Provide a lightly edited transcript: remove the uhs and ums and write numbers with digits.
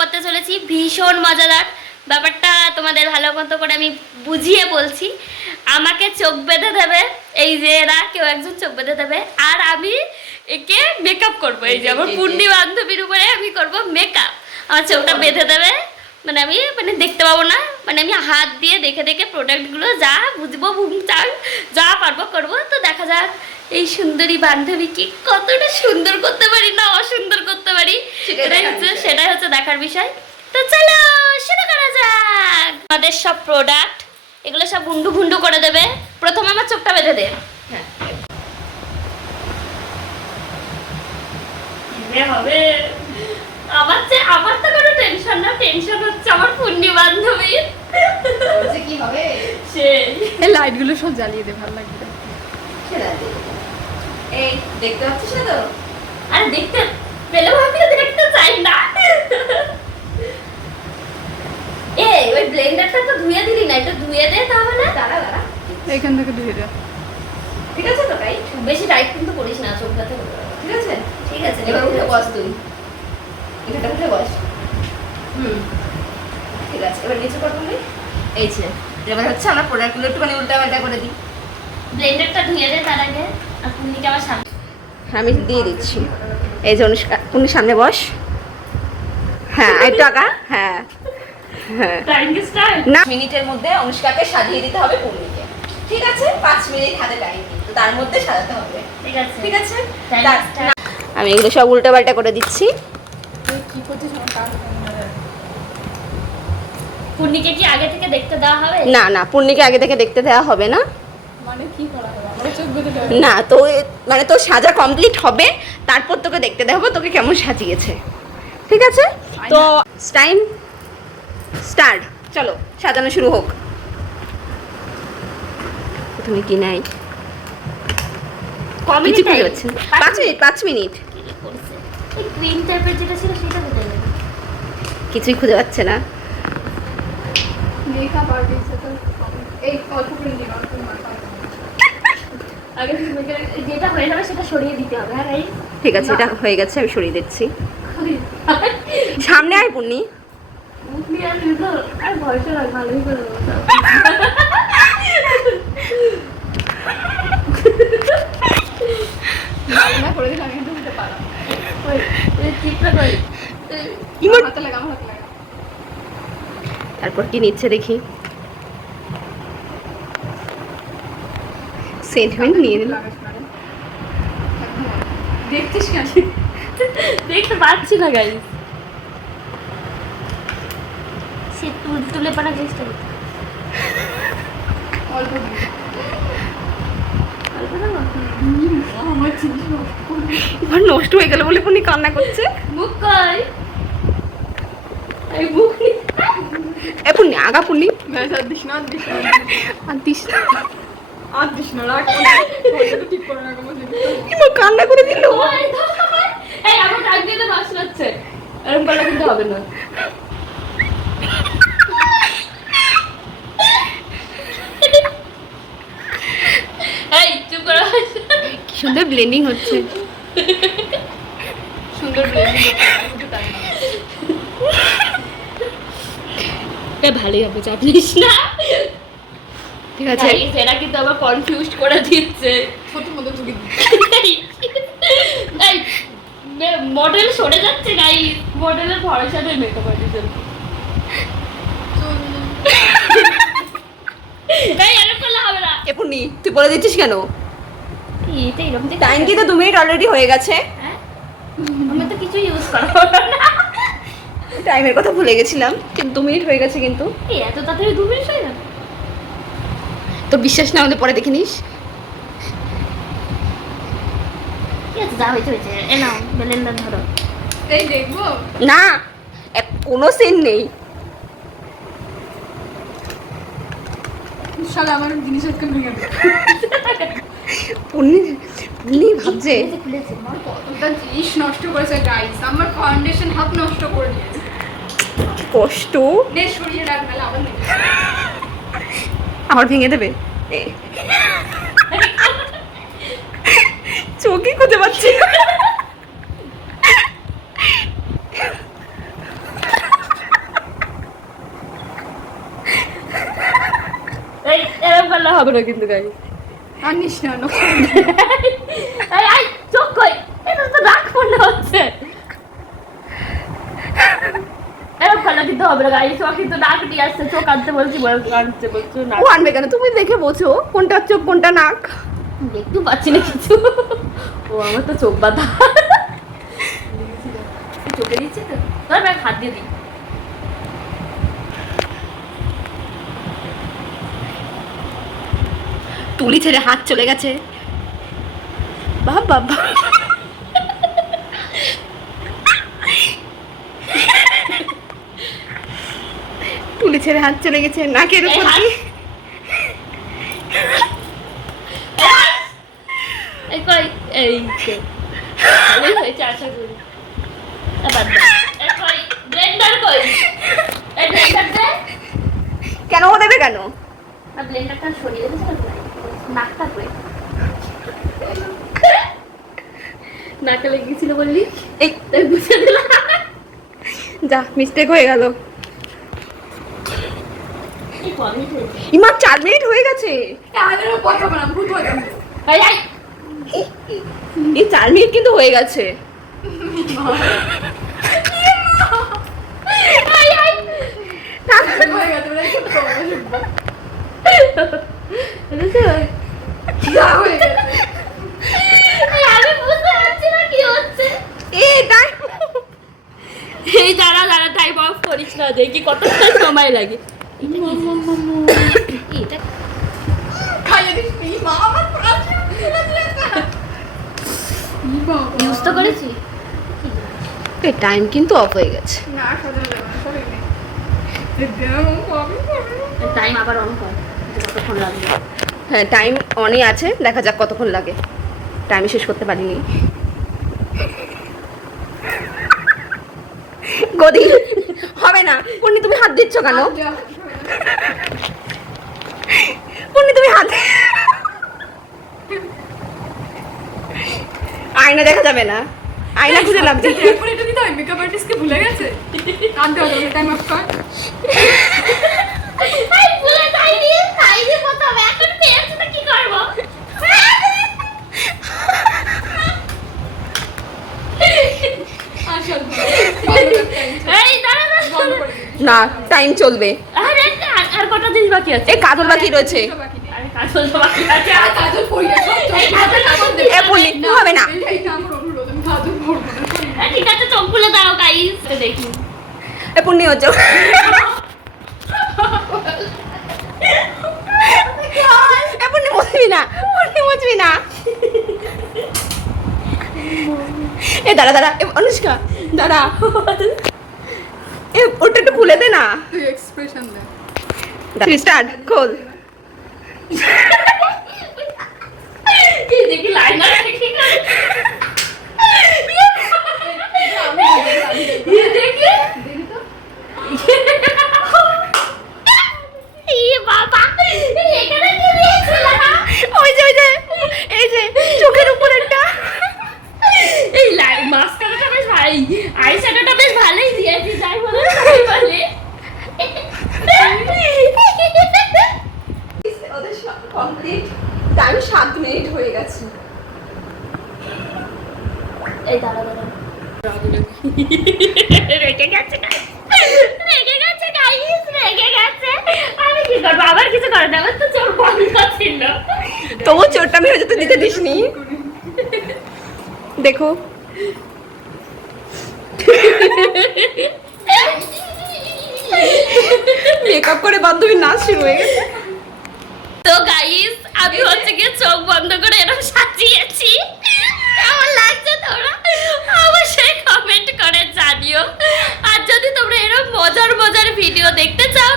করতে চলেছি, ভীষণ মজাদার ব্যাপারটা তোমাদের ভালো মতো করে আমি বুঝিয়ে বলছি। আমাকে চোখ বেঁধে দেবে, এই যে এরা কেউ একজন চোখ বেঁধে দেবে, আর আমি একে মেকআপ করবো। এই যে আমার পুণ্যি বান্ধবীর উপরে আমি করব মেকআপ। আমার চোখটা বেঁধে দেবে, মানে আমি দেখতে পাবো না, মানে আমি হাত দিয়ে দেখে দেখে প্রোডাক্টগুলো যা বুঝবো যা পারবো করবো। তো দেখা যাক এই সুন্দরী বান্ধবীকে কতটা সুন্দর করতে পারি না অসুন্দর করতে পারি, সেটাই হচ্ছে দেখার বিষয়। তো চলো শুরু করা যাক। আমাদের সব প্রোডাক্ট এগুলো সব ভুন্ডু ভুন্ডু করে দেবে। প্রথমে আমার চোখটা বেঁধে দে। হ্যাঁ হবে। আমার তো কোনো টেনশন না, টেনশন হচ্ছে আমার পুণ্যি বান্ধবীর কি হবে। সেই এই লাইটগুলো সব জ্বালিয়ে দে, ভালো লাগবে। এই দেখতে পাচ্ছিস না তো? আরে দেখতে পেলে ভাবি দেখতে চাই না। এই ওই ব্লেন্ডারটা তো ধুয়ে দিলি না, একটু ধুয়ে দে তাহলে। দাঁড়া এইখান থেকে ধুয়ে দে। ঠিক আছে তো ভাই, বেশি টাইট কিন্তু করিস না চোখটাতে। ঠিক আছে ঠিক আছে, এবার উঠে বস তুই। এখানটা উঠে বস। ঠিক আছে, এবার নিচে কর তুমি। এই যে এবার হচ্ছে আমরা প্রোডাক্টগুলো একটুখানি উল্টা পাল্টা করে দিই। ব্লেন্ডারটা ধুয়ে দে তার আগে। আর পুণ্যিকে আমার সামনে আমি দিয়ে দিচ্ছি। এই যে অনুষ্কা, তুমি সামনে বস। হ্যাঁ একটু আগা। হ্যাঁ হ্যাঁ না, মিনিটের মধ্যে অনুষ্কাকে সাজিয়ে দিতে হবে পুণ্যিকে। ঠিক আছে, 5 মিনিট হাতে টাইম, তো তার মধ্যে সাজাতে হবে। ঠিক আছে ঠিক আছে, আমি এগুলো সব উল্টা পাল্টা করে দিচ্ছি। পুণ্যিকে কি আগে থেকে দেখতে দেওয়া হবে? না না, পুণ্যিকে আগে থেকে দেখতে দেওয়া হবে না। মানে কি করা হবে? আমরা চোখ বেঁধে দেব? না তো, মানে তোর সাজা কমপ্লিট হবে, তারপর তোকে দেখতে দেওয়া হবে তোকে কেমন সাজিয়েছে। ঠিক আছে, তো টাইম স্টার্ট। চলো সাজানো শুরু হোক। তুমি কি নাই কিছু খুঁজে পাচ্ছি না। 5 মিনিট এই ক্রিম টাইপের যেটা ছিল সেটা কোথায় গেল? কিছুই খুঁজে পাচ্ছে না। মেকআপ আর্টিস্ট তো এই অল্প করে দিন, অল্প মাথা। আগে যেটা হয়ে যাবে সেটা সরিয়ে দিতে হবে। হ্যাঁ ভাই ঠিক আছে, এটা হয়ে গেছে, আমি সরিয়ে দিচ্ছি। সামনে আয় পুণ্যি। মুখ নিয়ে আসবি তো? আর ভয়টা লাগ, ভালোই করে দেবো। না করে দিলে আমি কিন্তু দিতে পারলাম। ওই চিপটা কই? আমার হাতে লাগা, আমার হাতে লাগা। তারপর কি নিচ্ছে দেখি। সেন্টিমেন্ট নিয়ে নিল। দেখছিস কেন? দেখতে পাচ্ছি না গাইস। সে তুলে পাড়া চেষ্টা করতে অল্প দিন। অল্প না আমার জিনিস নষ্ট করবি। এবার নষ্ট হয়ে গেল বলে পুণ্যি কান্না করছে। মুখ কই? এই মুখ নি। এ পুণ্যি আগা, পুণ্যি ব্যাস আর দিস না, আর দিস না, আর দিস না। আর দিস না, রাখ। ওটা ঠিক করে রাখ আমার জিনিস। এবার কান্না করে দিল। এই আমার টাক দিয়ে তো নষ্ট হচ্ছে, এরকম করলে কিন্তু হবে না। এই চুপ করো। কি সুন্দর ব্লেন্ডিং হচ্ছে। সুন্দর ব্লেন্ডিং করতে তাই না। ভালোই হবে, চাপ নিস না। ঠিক আছে, এরা কিন্তু আবার কনফিউজড করে দিচ্ছে। ছোটর মধ্যে ঢুকে দিই। এই মডেল সরে যাচ্ছে গাইস, মডেলের ভরসা নেই মেকআপ আর্টিস্টের। এই এরকম করলে হবে না। এ পুণ্যি তুই বলে দিচ্ছিস কেন? এটা এরকম দেখে টাইম কি তো 2 মিনিট অলরেডি হয়ে গেছে। হ্যাঁ আমি তো কিছু ইউজ করা হলো না। টাইমের কথা ভুলে গেছিলাম, কিন্তু 2 মিনিট হয়ে গেছে। কিন্তু এই এত তাড়াতাড়ি 2 মিনিট হয়ে গেল? তো বিশ্বাস না হলে পরে দেখে নিস। ঠিক আছে, যা হয়েছে হয়েছে। এ নাও ব্লেন্ডার ধরো। এই দেখবো? না, কোনো সিন নেই। শালা আমার জিনিস আজকে ভেঙে দিল। পুণ্যি ভাবছে খুলেছে। আমার কতটা জিনিস নষ্ট করেছে গাইস, আমার ফাউন্ডেশন হাফ নষ্ট করে দিয়েছে। কষ্ট। নে সরিয়ে রাখ, নাহলে আবার নেবে। আবার ভেঙে দেবে। চোখই খুঁজে পাচ্ছি না। করলে হবে না কিন্তু গাই। আর নিস না এই চোখ কই, এটা তো রাগ মনে হচ্ছে। এরকম করলে কিন্তু হবে না গাইস, ও কিন্তু নাক দিয়ে আসছে, চোখ আনতে বলছি আনতে বলছো না। ও আনবে কেন? তুমি দেখে বোঝো কোনটা চোখ কোনটা নাক। দেখতে পাচ্ছি না কিছু। ও আমার তো চোখ বাঁধা। চোখে দিচ্ছে তো, তোর ব্যাগ হাত দিয়ে দিই। তুলি ছেড়ে হাত চলে গেছে। বাবা বাবা, তুলি ছেড়ে হাত চলে গেছে নাকের উপর দিয়ে। এই কই, এই তো ভালোই হয়েছে আশা করি। আবার এই কই, ব্লেন্ডার কই, এই ব্লেন্ডার দে। কেন ও দেবে কেন? আর ব্লেন্ডারটা সরিয়ে দিয়েছে নাকটা কই, নাকে লেগে গেছিল বললি, এই তাই বুঝে দিলাম। যা মিস্টেক হয়ে গেল। এই কমই হয়েছে। ইমা 4 মিনিট হয়ে গেছে। আদেরও কথা বলা ভূত হয়ে যাবে। এই এই এই 4 মিনিট কিন্তু হয়ে গেছে। এই এই হয়ে গেছে বলে ছোট বুঝছো? যা হয়ে গেছে। এই আমি বুঝতে পারছি না কি হচ্ছে। এটা এই যারা যারা টাইম অফ করিস না, দেখি কতটা সময় লাগে। এটা খাইয়ে দিস নি মা, আমার প্রাণ ইউজ তো করেছি। এই টাইম কিন্তু অফ হয়ে গেছে। না সাজানো যাবে না, সরি নে দেও কবি টাইম আবার অন কর, কতক্ষণ লাগবে। হ্যাঁ টাইম অনই আছে, দেখা যাক কতক্ষণ লাগে। টাইম শেষ করতে পারিনি। গদি হবে না। পূর্ণি তুমি হাত দিচ্ছ কেন? পূর্ণি তুমি হাত, আয়না দেখা যাবে না, আয়না খুঁজে লাভ নেই। এরপর এটা দিতে হয়, মেকআপ আর্টিস্টকে ভুলে গেছে। কাঁদতে হবে টাইম অফ কর। এই ভুলে যাইনি, খাইনি প্রথমে, এখন পেয়েছি তো কি করব? আসল এই দাঁড়া না, বন্ধ করে দিই। না টাইম চলবে। আরে আর কটা দিন বাকি আছে? এই কাজল বাকি রয়েছে। বাকি নেই। আরে কাজল তো বাকি আছে। আর কাজল পড়িয়ে সব এই কাজল কাজল এ পূর্ণি হবে না। এইটা আমার অনুরোধ, আমি কাজল পড়বো না, সরি না। ঠিক আছে, চোখ খুলে দাও গাইস, দেখি। এ পূর্ণি হচ্ছে। এ পূর্ণি মুছবি না, পূর্ণি মুছবি না। এ দাঁড়া দাঁড়া, এ অনুষ্কা দাঁড়া, এ ওটা একটু খুলে দে না। তুই এক্সপ্রেশন দে। স্টার্ট, খোল। এই দেখি লাইনার দেখি করে। ये देखिए, ये बाबा, এখানে কি দিয়েছিল না? ওই যে এই যে চোখের উপর একটা। এই মাস্কারাটা বেশ ভাই, আই শ্যাডোটা বেশ ভালোই দিয়েছি, যাই বলে তাই বলে। ওদের কমপ্লিট টাইম 7 মিনিট হয়ে গেছে। এই দাঁড়া দাঁড়া, রেগে গেছে guys, রেগে গেছে গাইস, রেগে গেছে। আমি কি করবো, আবার কিছু করে না, আমার তো চোখ বন্ধ ছিল। তবু চোরটা আমি হয়তো দিতে দিসনি। দেখো মেকআপ করে বান্ধবী নাচ শুরু হয়ে গেছে। তো গাইস আমি হচ্ছে গিয়ে চোখ বন্ধ করে এরকম সাজিয়েছি, কেমন লাগছে তোমরা অবশ্যই কমেন্ট করে জানিও। আর যদি তোমরা এরকম মজার মজার ভিডিও দেখতে চাও